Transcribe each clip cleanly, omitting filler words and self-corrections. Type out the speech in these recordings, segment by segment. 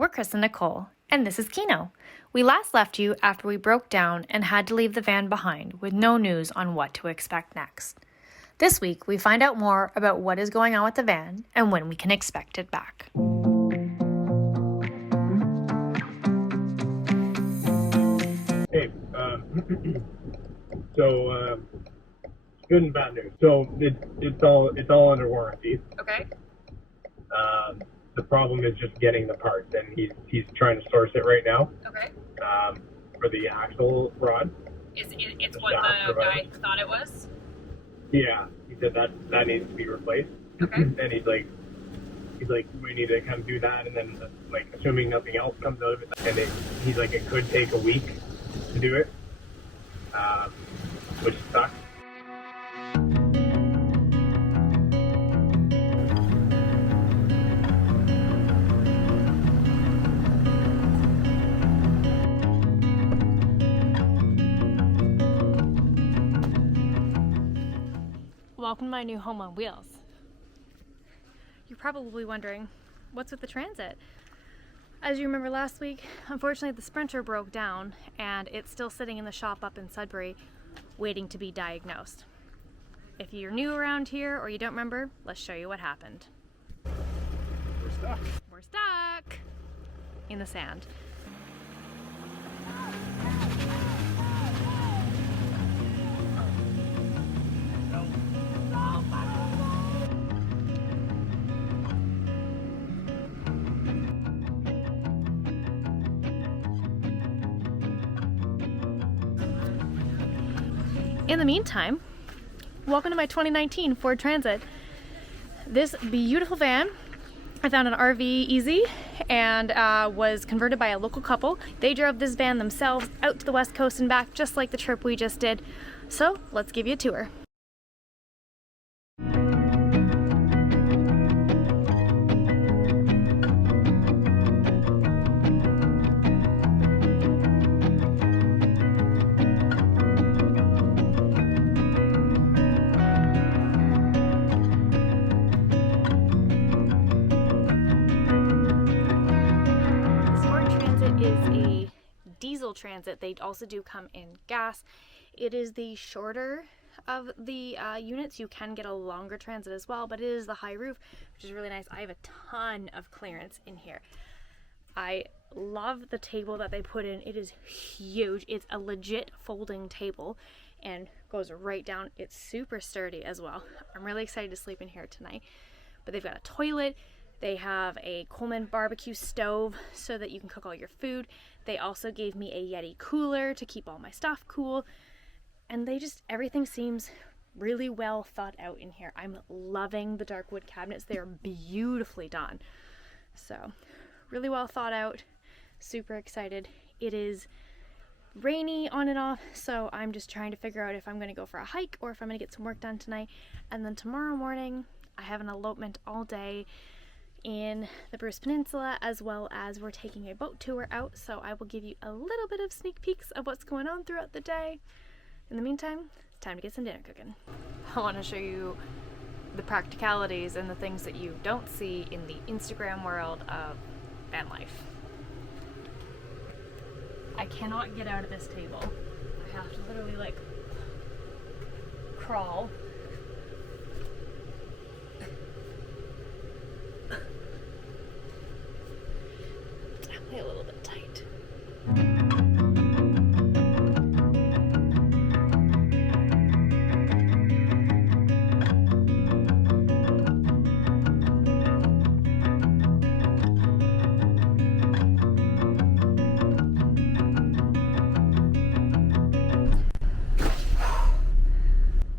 We're Chris and Nicole, and this is Kino. We last left you after we broke down and had to leave the van behind with no news on what to expect next. This week, we find out more about what is going on with the van and when we can expect it back. Hey, good and bad news. So it's all under warranty. Okay. The problem is just getting the parts, and he's trying to source it right now. Okay. For the axle rod. It's what the guy thought it was? Yeah, he said that needs to be replaced. Okay. And he's like, we need to kind of do that, and then like assuming nothing else comes out of it, and he's like, it could take a week to do it, which sucks. Welcome to my new home on wheels. You're probably wondering, what's with the Transit? As you remember last week, unfortunately the Sprinter broke down and it's still sitting in the shop up in Sudbury waiting to be diagnosed. If you're new around here or you don't remember, let's show you what happened. We're stuck. We're stuck in the sand. In the meantime, welcome to my 2019 Ford Transit. This beautiful van I found an RV Easy and was converted by a local couple. They drove this van themselves out to the West Coast and back, just like the trip we just did. So let's give you a tour. Is a diesel Transit. They also do come in gas. It is the shorter of the units. You can get a longer Transit as well, but it is the high roof, which is really nice. I have a ton of clearance in here. I love the table that they put in. It is huge. It's a legit folding table and goes right down. It's super sturdy as well. I'm really excited to sleep in here tonight. But they've got a toilet. They have a Coleman barbecue stove so that you can cook all your food. They also gave me a Yeti cooler to keep all my stuff cool. And everything seems really well thought out in here. I'm loving the dark wood cabinets. They are beautifully done. So, really well thought out. Super excited. It is rainy on and off, so I'm just trying to figure out if I'm going to go for a hike or if I'm going to get some work done tonight. And then tomorrow morning, I have an elopement all day in the Peninsula, as well as we're taking a boat tour out, so I will give you a little bit of sneak peeks of what's going on throughout the day. In the meantime, it's time to get some dinner cooking. I want to show you the practicalities and the things that you don't see in the Instagram world of van life. I cannot get out of this table. I have to literally like crawl. A little bit tight.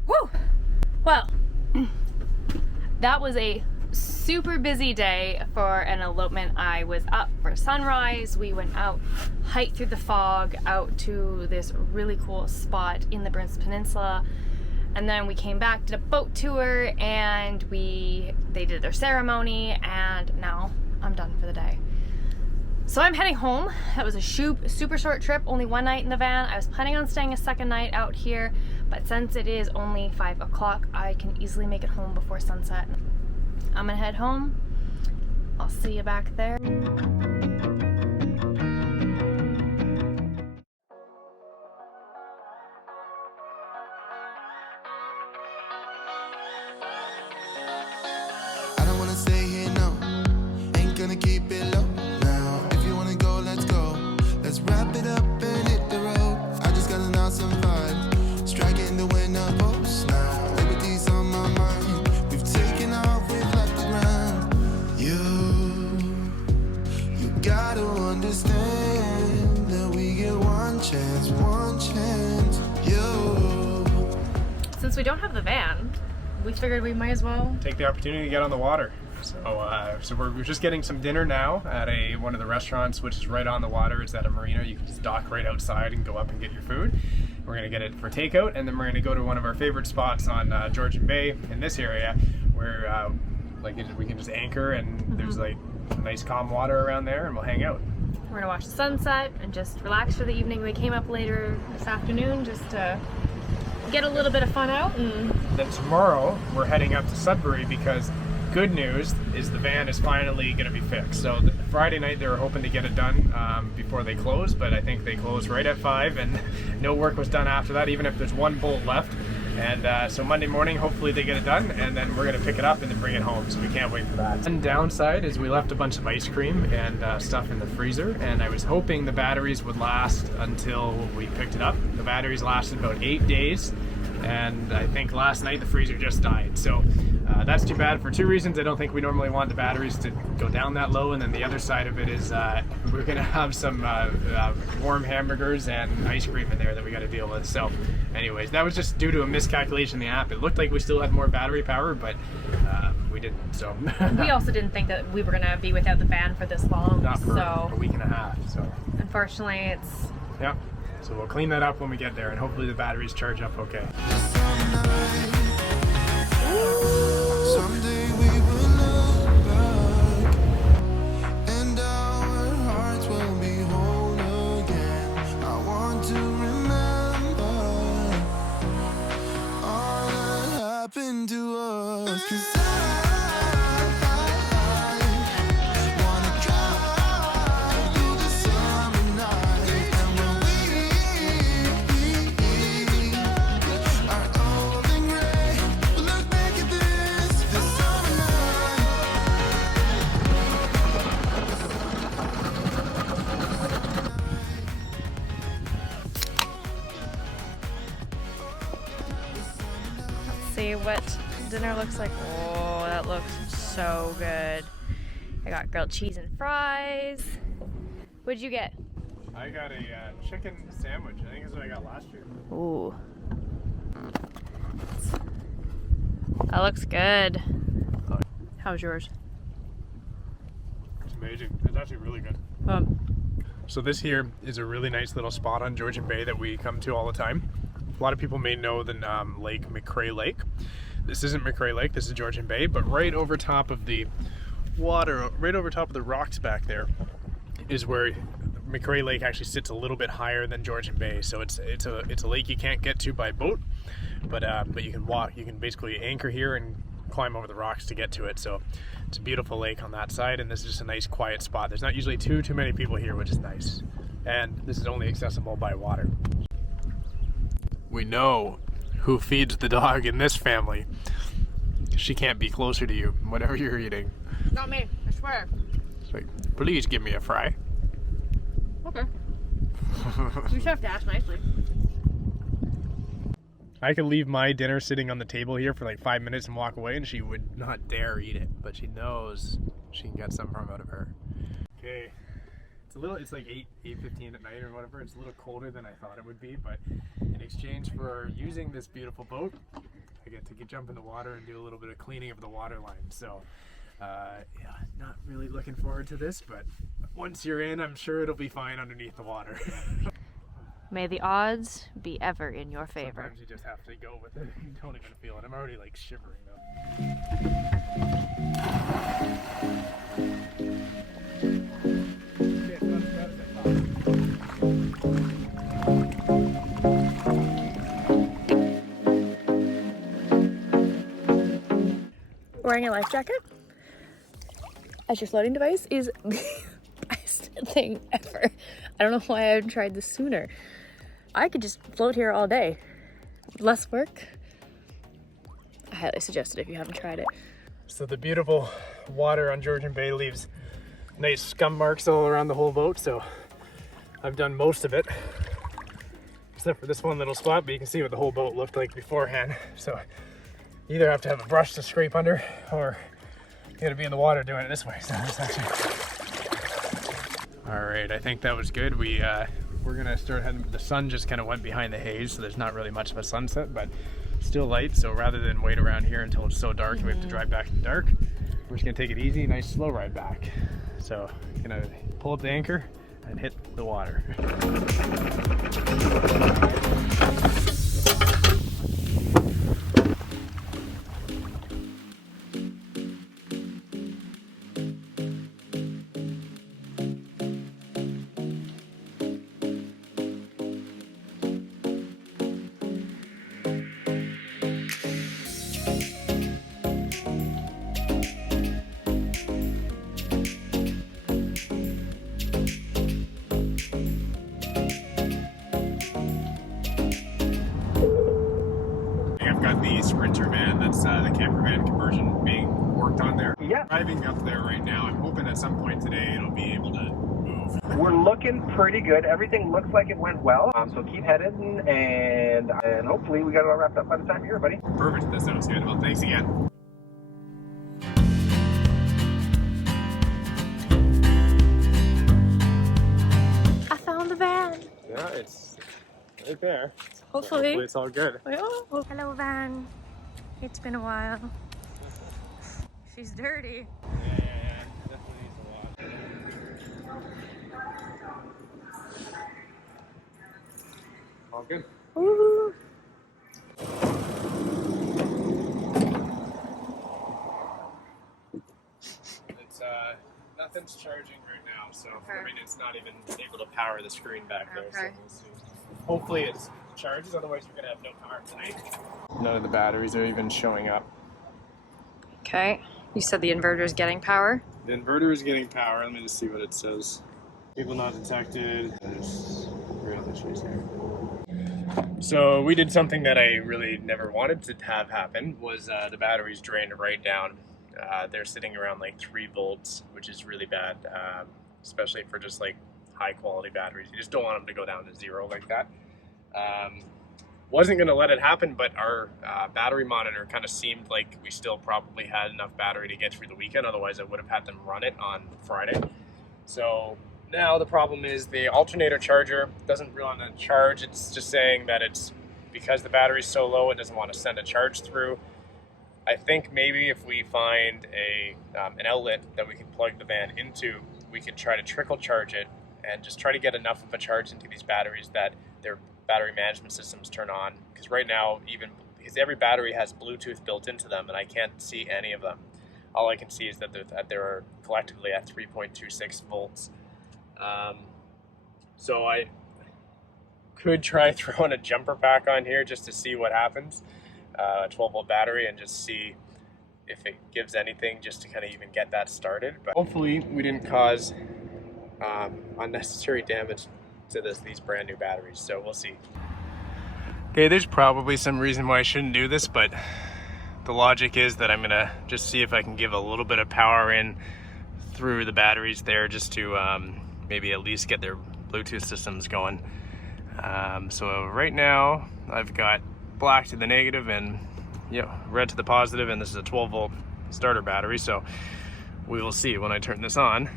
Woo! Well, that was a super busy day for an elopement. I was up for sunrise. We went out, hiked through the fog out to this really cool spot in the Peninsula, and then we came back, did a boat tour, and they did their ceremony, and now I'm done for the day. So I'm heading home. That was a super short trip, only one night in the van. I was planning on staying a second night out here, but since it is only 5 o'clock, I can easily make it home before sunset. I'm gonna head home. I'll see you back there. gotta understand that we get one chance, yo. Since we don't have the van, we figured we might as well take the opportunity to get on the water. So we're just getting some dinner now at one of the restaurants, which is right on the water. It's at a marina. You can just dock right outside and go up and get your food. We're gonna get it for takeout, and then we're gonna go to one of our favorite spots on Georgian Bay in this area, where we can just anchor, and there's like nice calm water around there, and we'll hang out. We're gonna watch the sunset and just relax for the evening. We came up later this afternoon just to get a little bit of fun out. And then tomorrow we're heading up to Sudbury, because good news is the van is finally going to be fixed. So Friday night they were hoping to get it done before they close, but I think they closed right at 5 and no work was done after that, even if there's one bolt left. And so Monday morning hopefully they get it done, and then we're going to pick it up and then bring it home, so we can't wait for that. And downside is we left a bunch of ice cream and stuff in the freezer, and I was hoping the batteries would last until we picked it up. The batteries lasted about 8 days, and I think last night the freezer just died. So that's too bad for two reasons. I don't think we normally want the batteries to go down that low, and then the other side of it is we're gonna have some warm hamburgers and ice cream in there that we got to deal with. So anyways, that was just due to a miscalculation in the app. It looked like we still had more battery power, but we didn't. So we also didn't think that we were gonna be without the van for this long. Not for a week and a half. So unfortunately, it's yeah. So we'll clean that up when we get there, and hopefully the batteries charge up okay. Someday we will look back, and our hearts will be whole again. I want to remember all that happened to us, 'cause wanna drive through the summer night, and when we are old and gray, we'll look back at this summer night. Let's see what dinner looks like. Oh, that looks so good. I got grilled cheese and fries. What'd you get? I got a chicken sandwich. I think that's what I got last year. Ooh. That looks good. How's yours? It's amazing. It's actually really good. So this here is a really nice little spot on Georgian Bay that we come to all the time. A lot of people may know the Lake McCrae Lake. This isn't McCrae Lake, this is Georgian Bay, but right over top of the water, right over top of the rocks back there is where McCrae Lake actually sits a little bit higher than Georgian Bay. So it's a lake you can't get to by boat, but you can walk. You can basically anchor here and climb over the rocks to get to it. So it's a beautiful lake on that side, and this is just a nice quiet spot. There's not usually too many people here, which is nice. And this is only accessible by water. We know who feeds the dog in this family. She can't be closer to you, whatever you're eating. Not me, I swear. It's like, please give me a fry. Okay. You just have to ask nicely. I could leave my dinner sitting on the table here for like 5 minutes and walk away, and she would not dare eat it, but she knows she can get something from out of her. Okay. It's like 8:15 at night or whatever. It's a little colder than I thought it would be, but in exchange for using this beautiful boat, I get to jump in the water and do a little bit of cleaning of the water line. So yeah, not really looking forward to this, but once you're in, I'm sure it'll be fine underneath the water. May the odds be ever in your favor. Sometimes you just have to go with it. You don't even feel it. I'm already like shivering though. Wearing a life jacket as your floating device is the best thing ever. I don't know why I haven't tried this sooner. I could just float here all day. Less work. I highly suggest it if you haven't tried it. So the beautiful water on Georgian Bay leaves nice scum marks all around the whole boat, so I've done most of it. Except for this one little spot, but you can see what the whole boat looked like beforehand. So you either have to have a brush to scrape under, or you gotta be in the water doing it this way. So it's actually All right, I think that was good. We're gonna start heading. The sun just kind of went behind the haze, so there's not really much of a sunset, but still light. So rather than wait around here until it's so dark and we have to drive back in the dark, we're just gonna take it easy, nice slow ride back. So gonna pull up the anchor and hit the water. The Sprinter van, that's the camper van conversion being worked on there. Yeah. Driving up there right now. I'm hoping at some point today it'll be able to move. We're looking pretty good. Everything looks like it went well. So keep heading, and hopefully we got it all wrapped up by the time you're here, buddy. Perfect. That sounds good. Well, thanks again. I found the van. Yeah, it's right there. Hopefully it's all good. Hello, van. It's been a while. She's dirty. Yeah, definitely needs a lot. All good. Woo. It's nothing's charging right now, so I mean it's not even able to power the screen back there. So we'll see. Hopefully it charges, otherwise we're gonna have no power tonight. None of the batteries are even showing up. Okay. You said the inverter is getting power? The inverter is getting power. Let me just see what it says. People not detected. There's great issues here. So we did something that I really never wanted to have happen, was the batteries drained right down. They're sitting around like 3 volts, which is really bad, especially for just like high quality batteries. You just don't want them to go down to 0 like that. Wasn't going to let it happen, but our battery monitor kind of seemed like we still probably had enough battery to get through the weekend. Otherwise I would have had them run it on Friday. So now the problem is the alternator charger doesn't really want to charge. It's just saying that it's because the battery's so low, it doesn't want to send a charge through. I think maybe if we find an outlet that we can plug the van into, we can try to trickle charge it and just try to get enough of a charge into these batteries that their battery management systems turn on. Because right now, because every battery has Bluetooth built into them, and I can't see any of them. All I can see is that they're collectively at 3.26 volts. So I could try throwing a jumper pack on here just to see what happens. A 12 volt battery, and just see if it gives anything, just to kind of even get that started. But hopefully we didn't cause unnecessary damage to these brand new batteries, so we'll see. Okay, there's probably some reason why I shouldn't do this, but the logic is that I'm gonna just see if I can give a little bit of power in through the batteries there, just to maybe at least get their Bluetooth systems going. So right now I've got black to the negative and red to the positive, and this is a 12 volt starter battery, so we will see when I turn this on.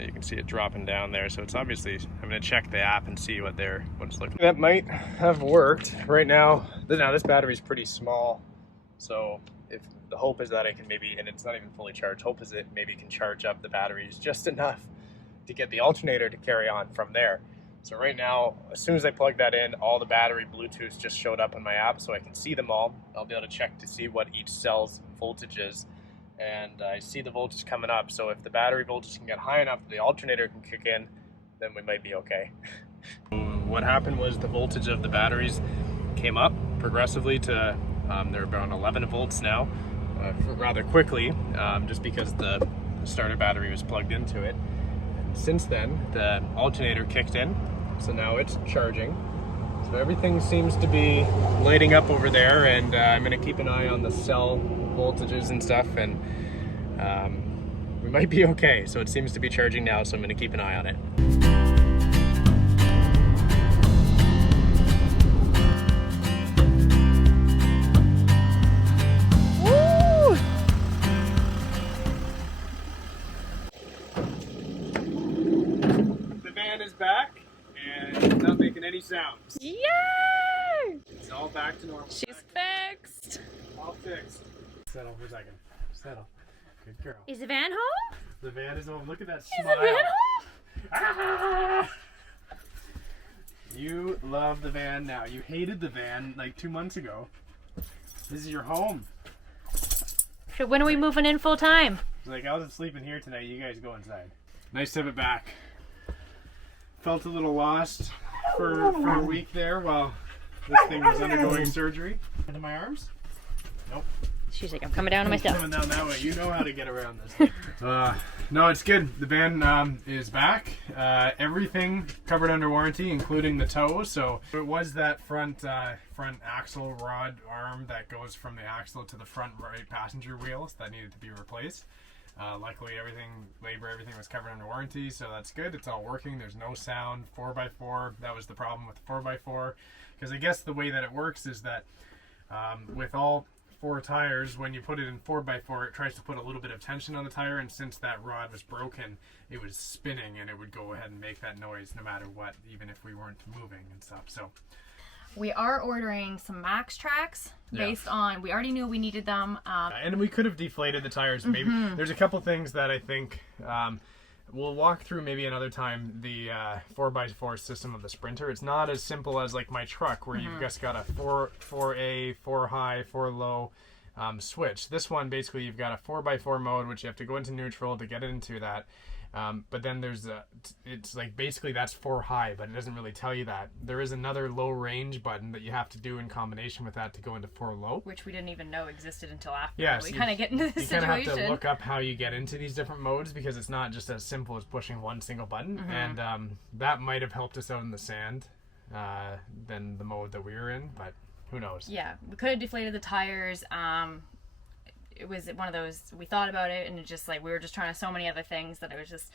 You can see it dropping down there, so it's obviously, I'm going to check the app and see what it's looking like. That might have worked. Right now this battery is pretty small, so if the hope is that I can maybe, and it's not even fully charged, hope is it maybe can charge up the batteries just enough to get the alternator to carry on from there. So right now, as soon as I plug that in, all the battery Bluetooths just showed up on my app, so I can see them all. I'll be able to check to see what each cell's voltage is, and I see the voltage coming up. So if the battery voltage can get high enough that the alternator can kick in, then we might be okay. What happened was the voltage of the batteries came up progressively to, they're about 11 volts now, rather quickly, just because the starter battery was plugged into it. Since then, the alternator kicked in, so now it's charging. So everything seems to be lighting up over there, and I'm going to keep an eye on the cell voltages and stuff, and we might be okay. So it seems to be charging now, so I'm going to keep an eye on it. is back and it's not making any sounds. Yay! It's all back to normal. She's fixed. All fixed. Settle for a second. Settle. Good girl. Is the van home? The van is home. Look at that Is smile. the van home? Ah! You love the van now. You hated the van like 2 months ago. This is your home. So when are we moving in full time? Like, I'll just sleep in here tonight. You guys go inside. Nice to have it back. Felt a little lost for a week there while this thing was undergoing surgery. Into my arms? Nope. She's like, I'm coming down to my stuff. Coming down that way. You know how to get around this thing. No, it's good. The van is back. Everything covered under warranty, including the tow. So it was that front axle rod arm that goes from the axle to the front right passenger wheels that needed to be replaced. Luckily, everything was covered under warranty, so that's good. It's all working. There's no sound. 4x4. That was the problem with the 4x4, because I guess the way that it works is that with all 4 tires, when you put it in 4x4, it tries to put a little bit of tension on the tire, and since that rod was broken, it was spinning, and it would go ahead and make that noise no matter what, even if we weren't moving and stuff. So we are ordering some max tracks based on, we already knew we needed them. And we could have deflated the tires. Maybe there's a couple things that I think we'll walk through maybe another time. The 4x4 system of the Sprinter. It's not as simple as like my truck where you've just got a 4A, 4 high, 4 low switch. This one, basically, you've got a 4x4 mode, which you have to go into neutral to get into that. But then there's it's like basically that's 4 high, but it doesn't really tell you that. There is another low range button that you have to do in combination with that to go into 4 low. Which we didn't even know existed until after Yeah, we so kind of get into the situation. You kind of have to look up how you get into these different modes, because it's not just as simple as pushing one single button. And that might have helped us out in the sand than the mode that we were in, but who knows. Yeah, we could have deflated the tires. It was one of those, we thought about it and it just like we were just trying so many other things that it was just,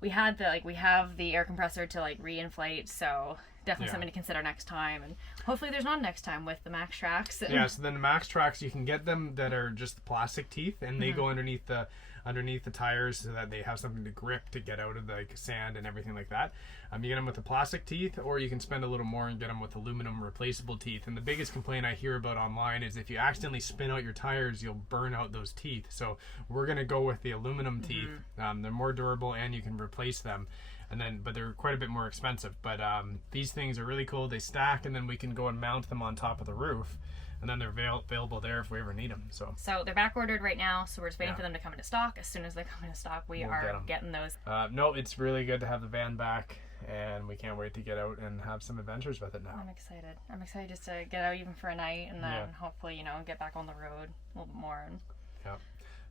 we have the air compressor to like reinflate, so definitely something to consider next time, and hopefully there's not next time with the max tracks. Yeah, so then the max tracks, you can get them that are just plastic teeth, and they go underneath the tires so that they have something to grip to get out of the like sand and everything like that. You get them with the plastic teeth, or you can spend a little more and get them with aluminum replaceable teeth. And the biggest complaint I hear about online is if you accidentally spin out your tires, you'll burn out those teeth. So we're gonna go with the aluminum teeth. They're more durable and you can replace them. But they're quite a bit more expensive. But these things are really cool. They stack, and then we can go and mount them on top of the roof. And then they're available there if we ever need them. So they're back ordered right now, so we're just waiting for them to come into stock. As soon as they come into stock, we'll are getting those. No, it's really good to have the van back, and we can't wait to get out and have some adventures with it now. I'm excited. I'm excited just to get out even for a night, and then hopefully, get back on the road a little bit more.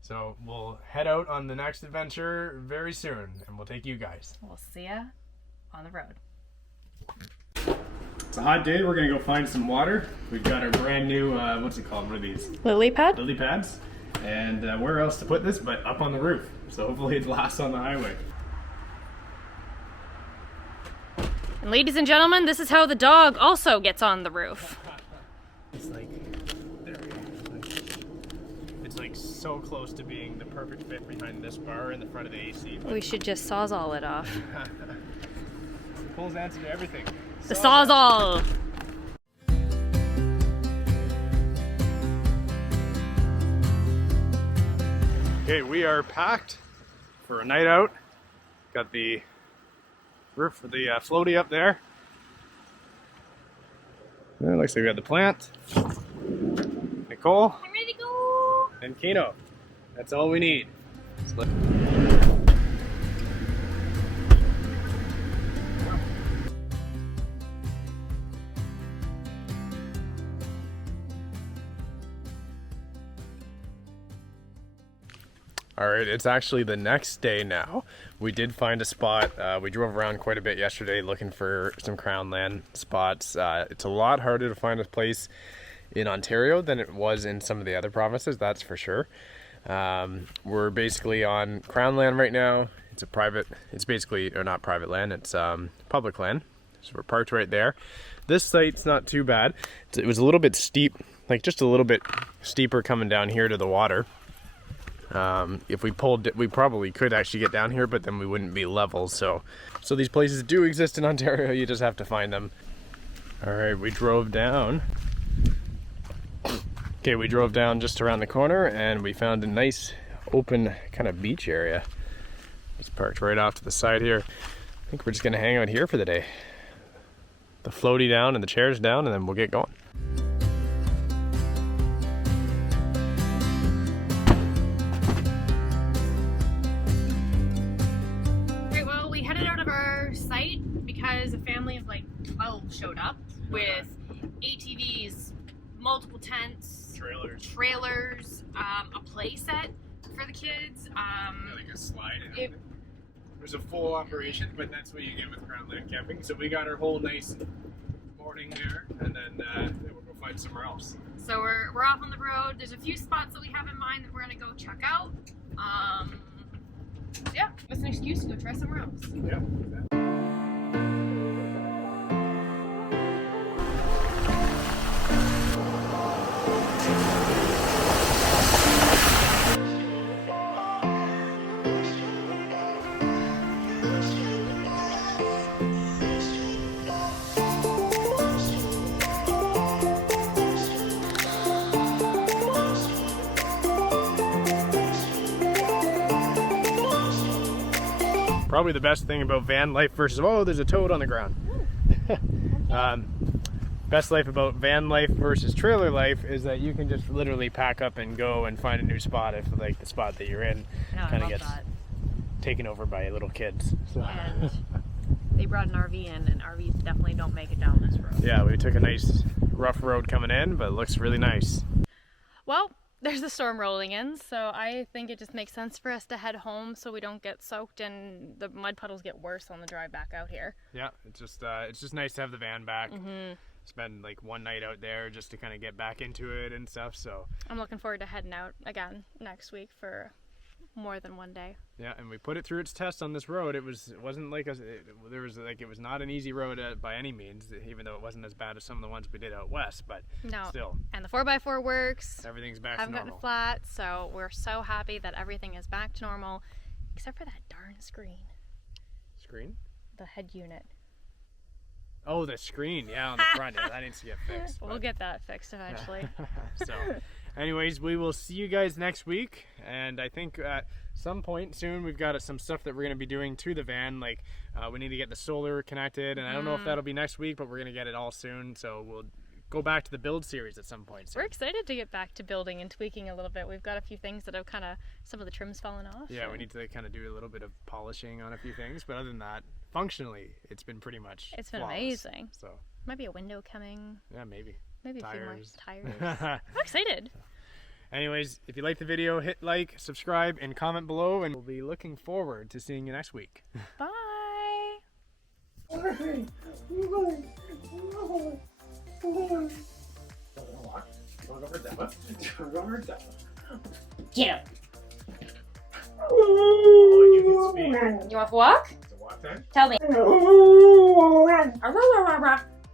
So we'll head out on the next adventure very soon, and we'll take you guys. We'll see ya on the road. It's a hot day. We're gonna go find some water. We've got our brand new what's it called? What are these? Lily pad? Lily pads. And where else to put this but up on the roof? So hopefully it lasts on the highway. And ladies and gentlemen, this is how the dog also gets on the roof. It's like there we go. It's like so close to being the perfect fit behind this bar in the front of the AC. We should just sawzall it off. Nicole's answer to everything. The sawzall! Okay, we are packed for a night out. Got the roof of the floaty up there. Yeah, looks like we got the plant. Nicole. I'm ready to go! And Kino. That's all we need. All right, it's actually the next day now. We did find a spot. We drove around quite a bit yesterday looking for some Crown land spots. It's a lot harder to find a place in Ontario than it was in some of the other provinces, that's for sure. We're basically on Crown land right now. It's basically, or not private land, it's public land. So we're parked right there. This site's not too bad. It was a little bit steep, like just a little bit steeper coming down here to the water. If we pulled, we probably could actually get down here, but then we wouldn't be level. So these places do exist in Ontario. You just have to find them. All right, we drove down. Okay, we drove down just around the corner, and we found a nice open kind of beach area. It's parked right off to the side here. I think we're just gonna hang out here for the day. The floaty down and the chairs down, and then we'll get going. Right, well, we headed out of our site because a family of like 12 showed up with ATVs, multiple tents, trailers, a play set for the kids. Like a slide. It was a full operation, but that's what you get with ground light camping. So we got our whole nice morning there, and then we'll go find somewhere else. So we're off on the road. There's a few spots that we have in mind that we're gonna go check out. Yeah, that's an excuse to go try somewhere else. Yeah. Probably the best thing about van life versus, oh, there's a toad on the ground. Best life about van life versus trailer life is that you can just literally pack up and go and find a new spot if like the spot that you're in kind of gets taken over by little kids. So. And they brought an RV in, and RVs definitely don't make it down this road. Yeah, we took a nice rough road coming in, but it looks really nice. Well, there's a storm rolling in, so I think it just makes sense for us to head home so we don't get soaked and the mud puddles get worse on the drive back out here. Yeah, it's just nice to have the van back. Spend like one night out there just to kind of get back into it and stuff. So I'm looking forward to heading out again next week for more than one day. Yeah, and we put it through its test on this road. It wasn't like it was not an easy road by any means, even though it wasn't as bad as some of the ones we did out west, but still. And the 4x4 works. Everything's back to normal. Haven't gotten flat, so we're so happy that everything is back to normal, except for that darn screen. Screen? The head unit. Oh, the screen, yeah, on the front. Yeah, that needs to get fixed. We'll get that fixed eventually. So, anyways, we will see you guys next week, and I think at some point soon we've got some stuff that we're going to be doing to the van. Like we need to get the solar connected, and I don't know if that'll be next week, but we're going to get it all soon. So we'll go back to the build series at some point soon. We're excited to get back to building and tweaking a little bit. We've got a few things that have some of the trim's fallen off. Yeah, we need to kind of do a little bit of polishing on a few things, but other than that, functionally, it's been pretty much It's been flawless. Amazing. So might be a window coming. Yeah, maybe. Maybe Tires. a few more tires. I'm excited. Anyways, if you like the video, hit like, subscribe, and comment below, and we'll be looking forward to seeing you next week. Bye. Get him. Oh, you can speak. You want to walk? It's a walk time? Tell me.